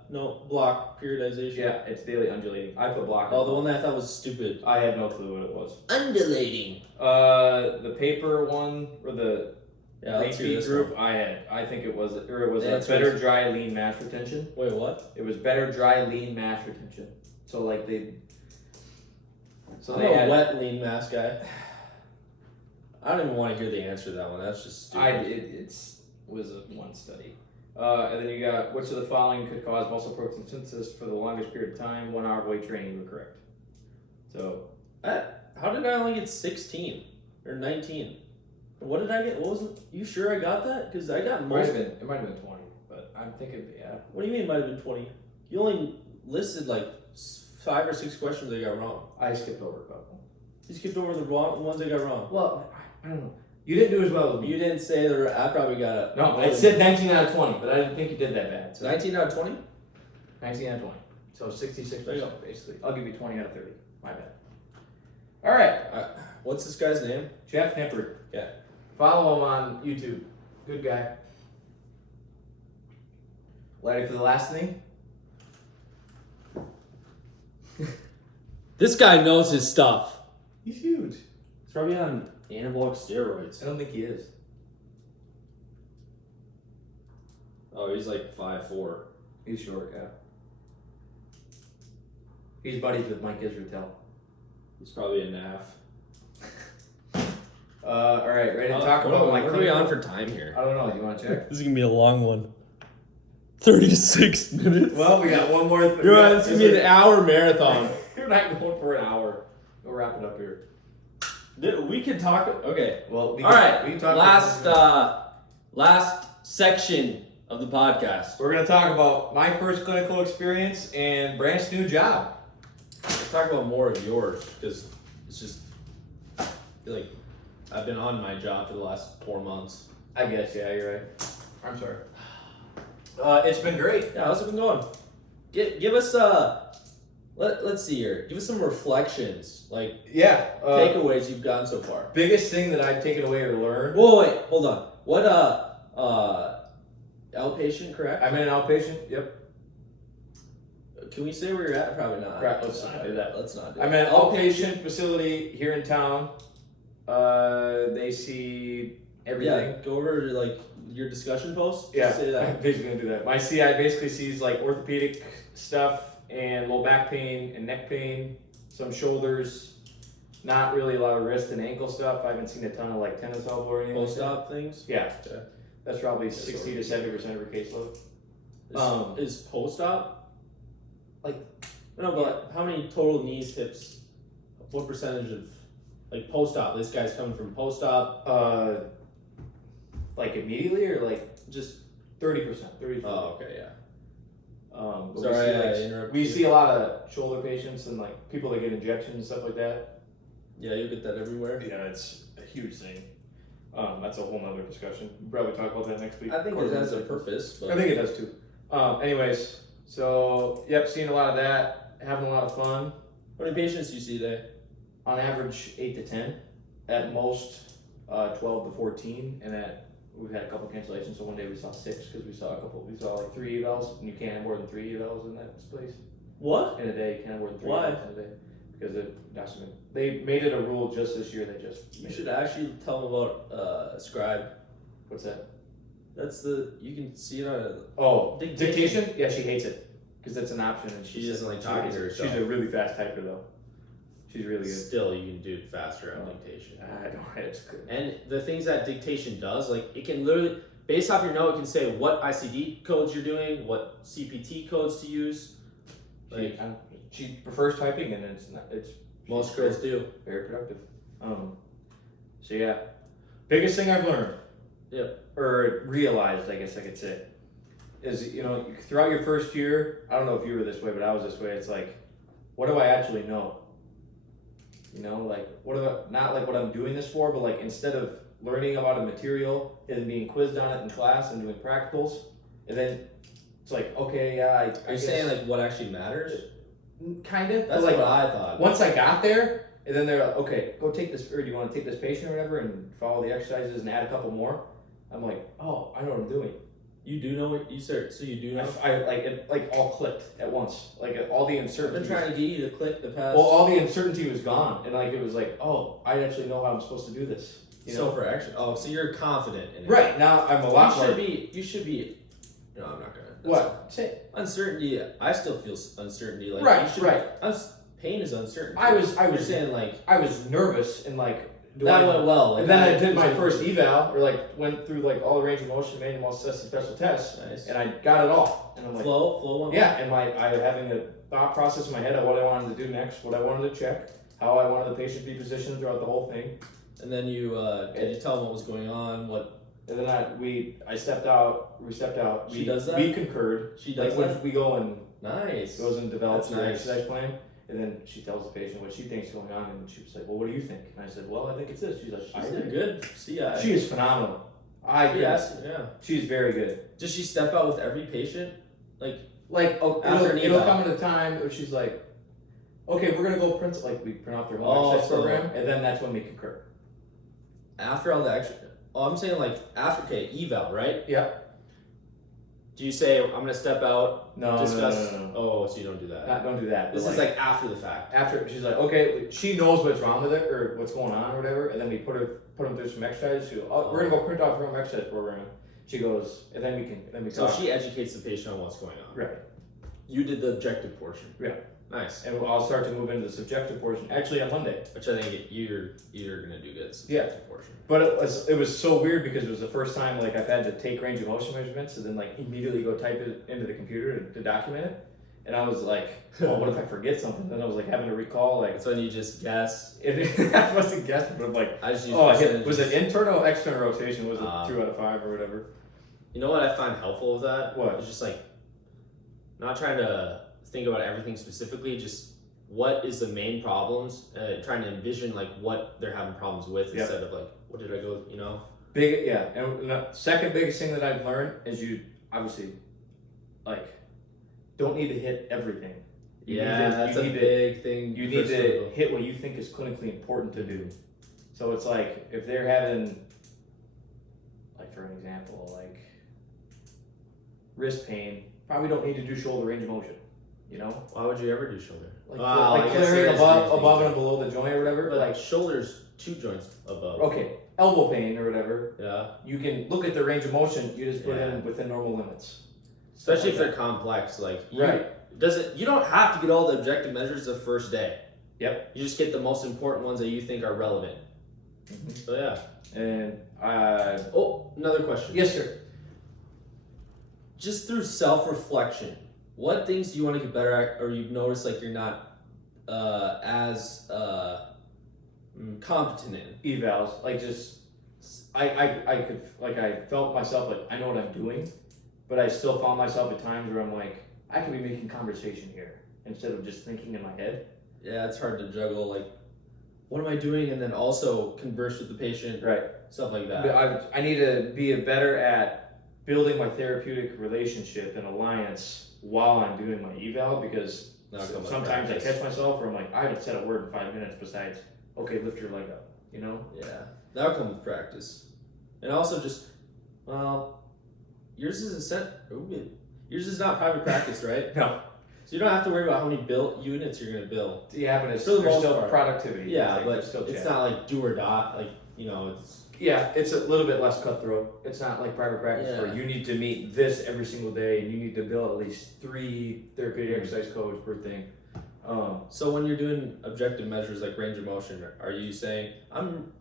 no, block periodization. Yeah, it's daily undulating. I put block. Oh, the one that I thought was stupid. I had no clue what it was. Undulating. The paper one, or the lean feed group, one. I think it was Yeah, better dry lean mass retention. Wait, what? It was better dry lean mass retention. So like they. So I'm they a had, wet lean mass guy. I don't even want to hear the answer to that one. That's just stupid. It was a one study. And then you got which of the following could cause muscle protein synthesis for the longest period of time? 1 hour of weight training, you were correct. So. How did I only get 16 or 19? What did I get? What was it? You sure I got that? Because I got most. It might have been 20, but I'm thinking, yeah. What do you mean it might have been 20? You only listed like 5 or 6 questions I got wrong. I skipped over a couple. You skipped over the wrong ones I got wrong. Well, I don't know. You didn't do as well as me. You didn't say that. I probably got it. No, it said 19 out of 20, but I didn't think you did that bad. So 19 out of 20? 19 out of 20. So 66%, There you go. basically. I'll give you 20 out of 30. My bad. All right. What's this guy's name? Jeff Nippert. Yeah. Follow him on YouTube. Good guy. Ready for the last thing? This guy knows his stuff. He's huge. He's probably on anabolic steroids. I don't think he is. Oh, he's like 5'4". He's short, yeah. He's buddies with Mike Israetel. He's probably a NAF. All right, ready to talk about my What are we on for time here? I don't know. You want to check? This is gonna be a long one. 36 minutes. Well, we got one more. You're right, it's gonna be an hour marathon. You're not going for an hour. We'll wrap it up here. We could talk. Okay. Well, All right. We can talk Last section of the podcast. We're gonna talk about my first clinical experience and Brant'S new job. Let's talk about more of yours because it's just I feel like I've been on my job for the last 4 months. I guess, yeah, you're right. I'm sorry. It's been great. Yeah, how's it been going? Give us let's see here. Give us some reflections, like takeaways you've gotten so far. Biggest thing that I've taken away or learned. Whoa, wait, hold on. What outpatient, correct? I'm an outpatient. Yep. Can we say where you're at? Probably not. Right, let's not do that. Let's not do I'm that. at an outpatient facility here in town. They see everything. Yeah, go over to like your discussion post. Yeah, Say that. I'm basically gonna do that. My CI basically sees like orthopedic stuff and low back pain and neck pain, some shoulders, not really a lot of wrist and ankle stuff. I haven't seen a ton of like tennis elbow or anything. Post-op things. Yeah, Okay. that's probably 60 to 70% of your caseload. Is post-op like no, but how many total knees, hips? What percentage of like post-op? This guy's coming from post-op. like immediately or like Just 30%. 30%. oh, okay, yeah. But Sorry, I we see, interrupted we you. see a lot of shoulder patients and like people that get injections and stuff like that. Yeah, you get that everywhere. Yeah, it's a huge thing. That's a whole nother discussion. We'll probably talk about that next week. I think it has a purpose. But I think it does too. Anyways, so yep, seeing a lot of that, having a lot of fun. How many patients do you see today? On average, 8 to 10. At most, 12 to 14. And we've had a couple cancellations. So one day we saw 6 because we saw like 3 evals, and you can't have more than 3 evals in that place. What? In a day, you can't have more than 3 Why? evals in a day. Because they made it a rule just this year. You should actually tell them about Scribe. What's that? That's you can see it on. Oh, Dictation? dictation? Yeah, she hates it because that's an option, and She doesn't like talking to herself. She's a really fast typer though. She's really good. Still, you can do it faster on dictation. I don't. It's good. And the things that dictation does, like it can literally, based off your note, it can say what ICD codes you're doing, what CPT codes to use. Like She prefers typing, and it's most girls do. very productive. So yeah, biggest thing I've learned. Yep. Or realized, I guess I could say, is throughout your first year, I don't know if you were this way, but I was this way. It's like, what do I actually know? Like not like what I'm doing this for, but like instead of learning about a material and being quizzed on it in class and doing practicals, and then it's like, okay, yeah, Are you saying like what actually matters? kind of? That's like, what I thought. once I got there, and then they're like, okay, go take this, or do you want to take this patient or whatever, and follow the exercises and add a couple more? I'm like, oh, I know what I'm doing. You do know what you said, so you do know. I like it, like all clicked at once. Like all the I've been uncertainty. trying to get you to click the past. Well, all the uncertainty was gone, and like it was like, oh, I actually know how I'm supposed to do this. You know? So for action. Oh, so you're confident in it. Right now, I'm a lot more. You should be. No, I'm not gonna. What? Say. Uncertainty. I still feel uncertainty. Like Right, you should, right. Pain is uncertainty. I was You're saying like I was nervous and like. That went well. Like and then I did my first eval, or like went through like all the range of motion, manual tests, and special tests, Nice. and I got it all. And I'm like, flow went well. yeah. And I having a thought process in my head of what I wanted to do next, what I wanted to check, how I wanted the patient to be positioned throughout the whole thing. And then you did you tell them what was going on? What? And then I stepped out. We stepped out. She does that? We concurred. She does like that? when we go and Nice. goes and develops That's the nice. exercise plan. And then she tells the patient what she thinks is going on, and she was like, "Well, what do you think?" And I said, "Well, I think it's this." She's like, She's a good CI. She is phenomenal. Yes, yeah. She's very good. Does she step out with every patient? Like After an it'll eval. come at a time where she's like, "Okay, we're gonna go print we print off their whole Oh, exercise so- program, and then that's when we concur." After all the extra. Oh, I'm saying like after eval, right? Yeah. Do you say I'm gonna step out? No, discuss. no. Oh, so you don't do that. Don't do that. This But is like after the fact. after she's like, okay, she knows what's wrong with it or what's going on or whatever, and then we put them through some exercises. She goes, "Oh, we're gonna go print off her own exercise program." She goes, and then we So talk. she educates the patient on what's going on. Right. You did the objective portion. Yeah. Nice. And I'll start to move into the subjective portion actually on Monday. Which I think you're gonna do good. Yeah. Portion. But it was so weird because it was the first time like I've had to take range of motion measurements and then like immediately go type it into the computer to document it. And I was like, well, what if I forget something? Then I was like having to recall like. That's when you just guess. I wasn't guessing, but I'm like, I just use oh, percentages. was it internal or external rotation? Was it 2 out of 5 or whatever? You know what I find helpful with that? What? It's just like not trying to think about everything specifically, just what is the main problems, trying to envision like what they're having problems with instead of like what did I go, you know? And the second biggest thing that I've learned is you obviously like don't need to hit everything. That's a big thing. You need to hit what you think is clinically important to do. So it's like if they're having, like for an example, like wrist pain, probably don't need to do shoulder range of motion. You know, Why would you ever do shoulder? like, Wow, I like guess clearing there is above things. and below the joint or whatever. But like shoulders, 2 joints above. Okay, elbow pain or whatever. Yeah. You can look at the range of motion. You just put Yeah. in within normal limits. Especially if Like they're complex, like Right. You don't have to get all the objective measures the first day. Yep. You just get the most important ones that you think are relevant. So yeah. And Oh, another question. yes, sir. Just through self-reflection, what things do you want to get better at, or you've noticed like you're not as competent in? Evals, like just I could like I felt myself like I know what I'm doing, but I still found myself at times where I'm like I could be making conversation here instead of just thinking in my head. Yeah, it's hard to juggle. Like, what am I doing, and then also converse with the patient, Right. stuff like that. But I need to be better at building my therapeutic relationship and alliance while I'm doing my eval because sometimes I catch myself where I'm like I haven't said a word in 5 minutes besides okay lift your leg up, you know. Yeah, that'll come with practice, and also just yours is yours is not private practice, right? No. So you don't have to worry about how many units you're gonna build. Yeah, but it's For the there's most still part. productivity. Yeah, Like, but there's still it's chat. not like do or die. Like it's Yeah, it's a little bit less cutthroat. It's not like private practice where Yeah. you need to meet this every single day and you need to build at least 3 therapeutic exercise codes per thing. So when you're doing objective measures like range of motion, are you saying I'm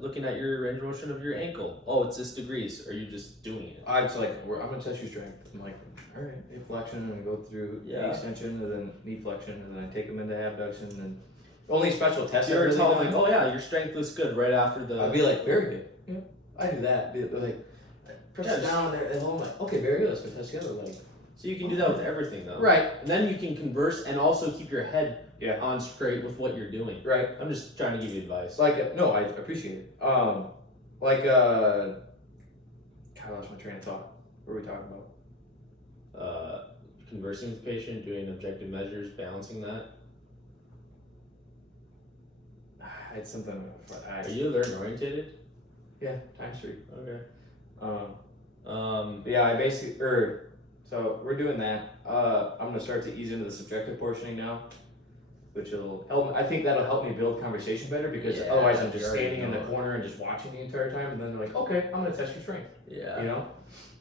looking at your range of motion of your ankle? Oh, it's this degrees. Or are you just doing it? I'm gonna test your strength. I'm like, all right, hip flexion, and I go through knee Yeah. extension, and then knee flexion, and then I take them into abduction, and only special tests. You ever I've tell really them like, oh yeah, your strength looks good right after the. I'd be like, very good. Yeah, I do that. They're like, press it down, and they're all like, okay, very good. Let's go test together. Like, So you can do that with everything though. right, And then you can converse and also keep your head Yeah. on straight with what you're doing. right. I'm just trying to give you advice. Like, no, I appreciate it. God, I lost my train of thought. What were we talking about? Conversing with the patient, doing objective measures, balancing that. It's something. Are you alert and orientated? Yeah, times 3. Okay. Yeah, I basically, so we're doing that. I'm gonna start to ease into the subjective portioning now, which will help. I think that'll help me build conversation better because otherwise I'm just standing in the corner and just watching the entire time, and then they're like, okay, I'm gonna test your strength. Yeah. You know?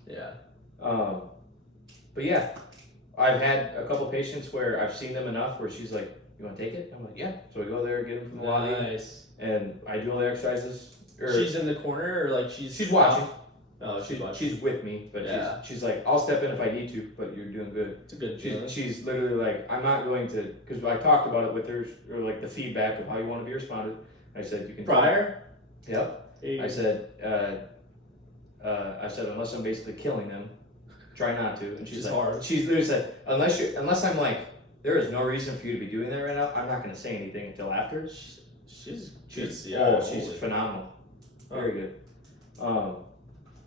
Yeah. But yeah, I've had a couple patients where I've seen them enough where she's like, you want to take it? I'm like, yeah. So I go there, get them from the lobby, and I do all the exercises. She's in the corner, or like she's watching. Oh, she's with me, but she's like, I'll step in if I need to, but you're doing good. It's a good She's literally like, I'm not going to, because I talked about it with her, or like the feedback of how you want to be responded. I said, you can. Prior? Yep. Hey. I said, unless I'm basically killing them, try not to. And she's like, hard. She's literally said, unless I'm like, there is no reason for you to be doing that right now, I'm not going to say anything until after. She's phenomenal. Very good.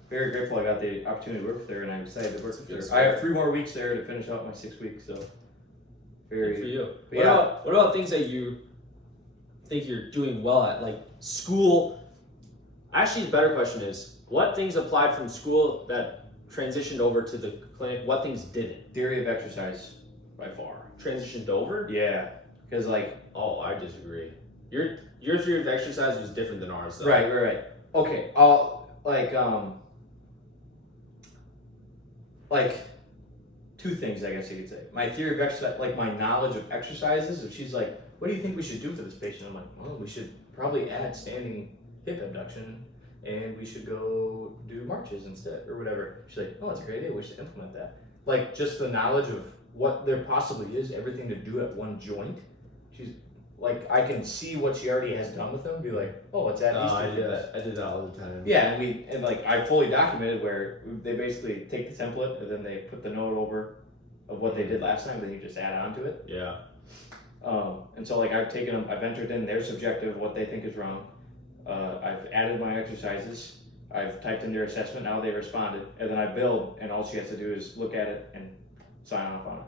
Very grateful I got the opportunity to work with her, and I decided to work with her. I have 3 more weeks there to finish out my 6 weeks, so very good for you. What about things that you think you're doing well at, like school? Actually, the better question is, what things applied from school that transitioned over to the clinic? What things didn't? Theory of exercise, by far. Transitioned over? Yeah, because like, I disagree. Your theory of exercise was different than ours, though. Right. Okay, like 2 things I guess you could say. My theory of exercise, like my knowledge of exercises, if she's like, what do you think we should do for this patient? I'm like, well, we should probably add standing hip abduction and we should go do marches instead or whatever. She's like, oh, that's a great idea. We should implement that. Like just the knowledge of what there possibly is, everything to do at one joint. She's like, I can see what she already has done with them. Be like, oh, it's at these. I did that all the time. Yeah, and like I fully documented where they basically take the template and then they put the note over of what they did last time. Then you just add on to it. Yeah. And so like I've taken them, I've entered in their subjective, what they think is wrong. I've added my exercises. I've typed in their assessment. Now they responded, and then I build, and all she has to do is look at it and sign off on it.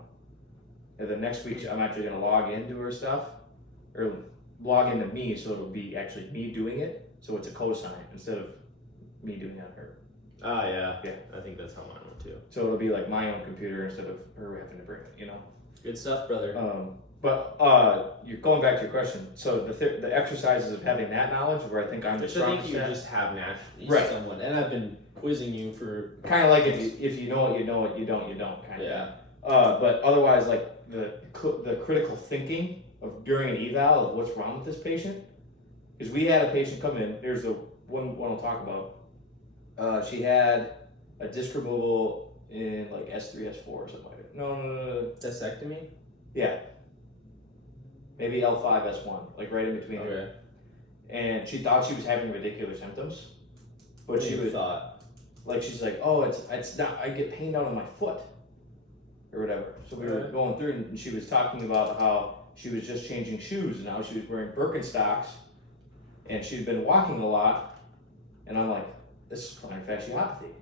And then next week I'm actually going to log into her stuff. Or log into me, so it'll be actually me doing it, so it's a cosign instead of me doing it on her. Yeah. I think that's how mine went too. So it'll be like my own computer instead of her having to bring it, you know. Good stuff, brother. But you're going back to your question. So the exercises of having that knowledge, where I think I'm the strongest. I think you just have naturally, right? Somewhat, and I've been quizzing you for kind of like if you know it, you know it. You don't kind of. Yeah. But otherwise, like the critical thinking of during an eval of what's wrong with this patient, because we had a patient come in. Here's the one I'll talk about. She had a disc removal in like S3, S4 or something like that. No. Discectomy? Yeah. Maybe L5, S1, like right in between. Okay. And she thought she was having radicular symptoms, but she was like, she's like, oh, it's not. I get pain down on my foot, or whatever. So we were going through, and she was talking about how she was just changing shoes, and now she was wearing Birkenstocks, and she'd been walking a lot, and I'm like, this is plantar fasciopathy.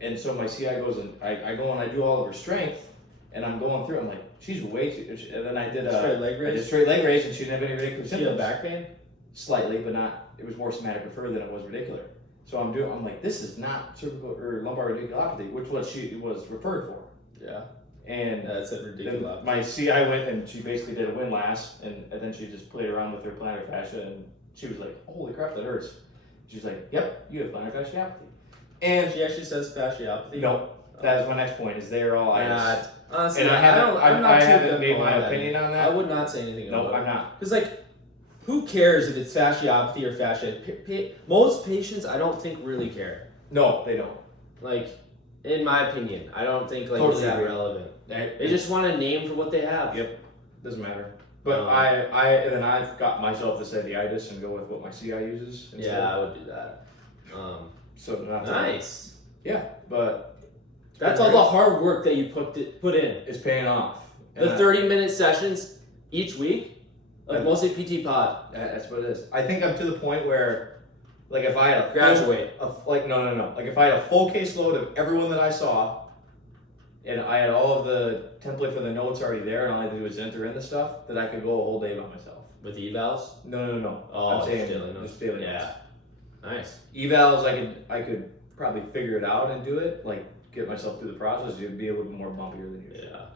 And so my CI goes, and I go and I do all of her strength, and I'm going through, I'm like, she's way too, and then I did straight leg raise? I did straight leg raise, and she didn't have any radicular symptoms. She had back pain? Slightly, but not, it was more somatic referred than it was radicular. So I'm like, this is not cervical or lumbar radiculopathy, which was she was referred for. Yeah. And that's ridiculous. My CI went and she basically did a windlass, and then she just played around with her plantar fascia, and she was like, holy crap, that hurts. She's like, yep, you have plantar fasciopathy. And she actually says fasciopathy? No, that is my next point, is they are all itis. Honestly, and I haven't made my opinion on that. I would not say anything about it. No, I'm not. Because like, who cares if it's fasciopathy or fascia? Most patients, I don't think really care. No, they don't. Like, in my opinion, I don't think like totally it's that relevant. They just want a name for what they have. Yep, doesn't matter. But I've got myself to say the itis and go with what my CI uses. Instead. Yeah, I would do that. So not nice. Yeah, but that's all the hard work that you put in. It's paying off. The 30-minute sessions each week of mostly PT pod. That's what it is. I think I'm to the point where, like, if I had a graduate, no. Like, if I had a full caseload of everyone that I saw, and I had all of the template for the notes already there, and all I had to do was enter in the stuff, that I could go a whole day by myself. With evals? No. Oh, I'm saying just daily notes. Yeah. Nice. Evals, I could probably figure it out and do it, like get myself through the process, it'd be a little bit more bumpier than usual. Yeah.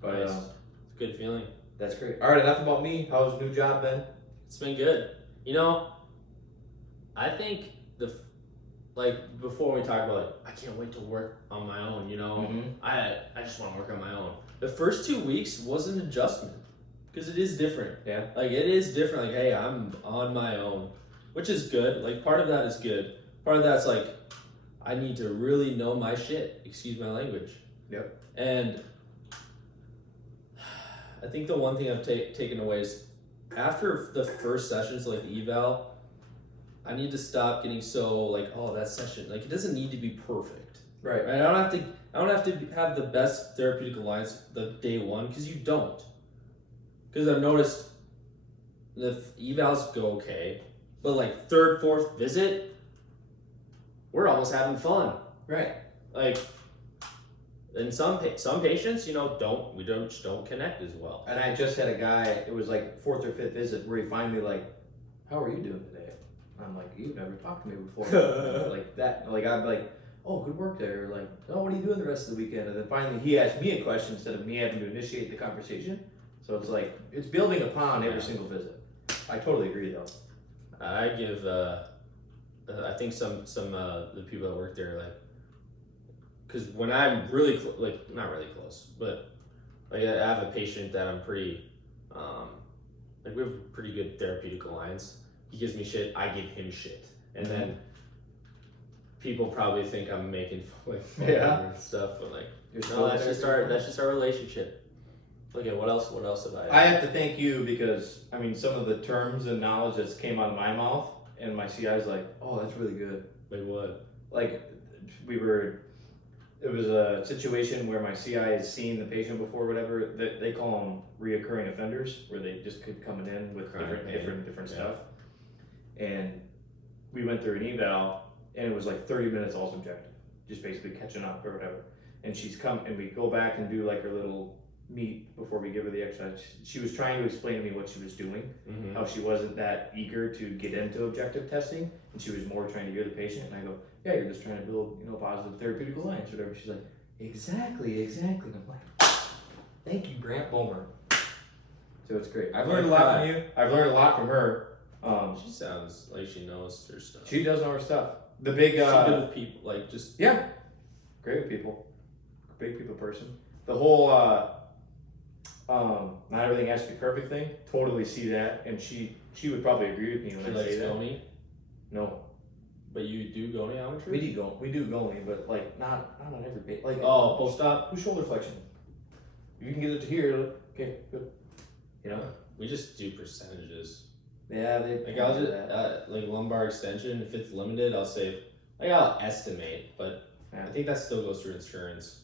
But Nice. It's a good feeling. that's great. All right, enough about me. How's the new job been? It's been good. You know, I think like before we talk about like I can't wait to work on my own. You know, I just want to work on my own. The first 2 weeks was an adjustment because it is different. Yeah. Like it is different. Like hey, I'm on my own, which is good. Like part of that is good. Part of that's like I need to really know my shit. Excuse my language. Yep. And I think the one thing I've taken away is after the first sessions, like the eval, I need to stop getting so like, oh, that session, like it doesn't need to be perfect. Right. I don't have to have the best therapeutic alliance the day one because you don't. Because I've noticed the evals go okay, but like third, fourth visit, we're almost having fun. Right. Like, and some patients, you know, just don't connect as well. And I just had a guy, it was like 4th or 5th visit, where he finally like, how are you doing today? I'm like, you've never talked to me before. Like that, like I'm like, oh, good work there. Like, oh, what are you doing the rest of the weekend? And then finally he asked me a question instead of me having to initiate the conversation. So it's like, it's building upon every single visit. I totally agree though. I give, I think some the people that work there, like, because when I'm really like not really close, but like I have a patient that I'm pretty, like we have a pretty good therapeutic alliance. He gives me shit, I give him shit, and then people probably think I'm making like fun and stuff, but like no, that's just our relationship. Look at what else have I have to thank you because I mean some of the terms and knowledge that came out of my mouth and my CI is like, oh, that's really good. Like what? Like it was a situation where my CI has seen the patient before, whatever. They call them reoccurring offenders, where they just keep coming in with different stuff. And we went through an eval, and it was like 30 minutes all subjective, just basically catching up or whatever. And she's come, and we go back and do like her little meet before we give her the exercise. She was trying to explain to me what she was doing, how she wasn't that eager to get into objective testing, and she was more trying to hear the patient. And I go, yeah, you're just trying to build, you know, positive therapeutic alliance or whatever. She's like, exactly. And I'm like, thank you, Brant Bomer. So it's great. I've learned a lot from you. I've learned a lot from her. She sounds like she knows her stuff. She does know her stuff. The big, she's good with people, like just yeah, great with people, big people person. The whole not everything has to be perfect thing. Totally see that, and she would probably agree with me when I say that. Goni? No. But you do goniometry? We do Goni, but like not on every page. Like post op. do shoulder flexion. You can get it to here. Okay, good. You know. We just do percentages. Yeah, they like I'll just like lumbar extension. If it's limited, I'll say like I'll estimate, but I think that still goes through insurance.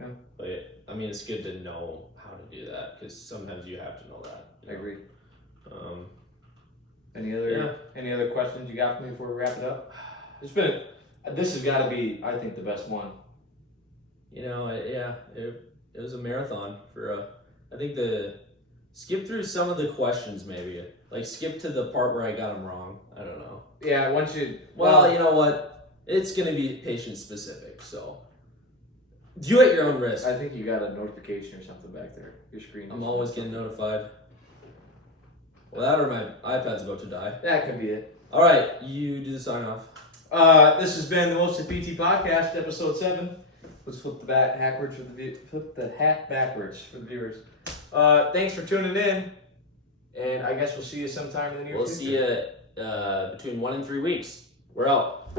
Yeah. But I mean, it's good to know how to do that because sometimes you have to know that. I agree. Any other questions you got for me before we wrap it up? This has got to be, I think, the best one. You know, it was a marathon for I think skip through some of the questions maybe. Like skip to the part where I got them wrong. I don't know. Yeah, once you. Well, you know what? It's gonna be patient specific, so do at your own risk. I think you got a notification or something back there. Your screen. I'm always getting notified. Well, that or my iPad's about to die. That could be it. All right, you do the sign off. This has been the Mostly PT Podcast, episode 7. Let's flip the hat backwards for the viewers. Thanks for tuning in, and I guess we'll see you sometime in the near future. We'll see you between 1 and 3 weeks. We're out.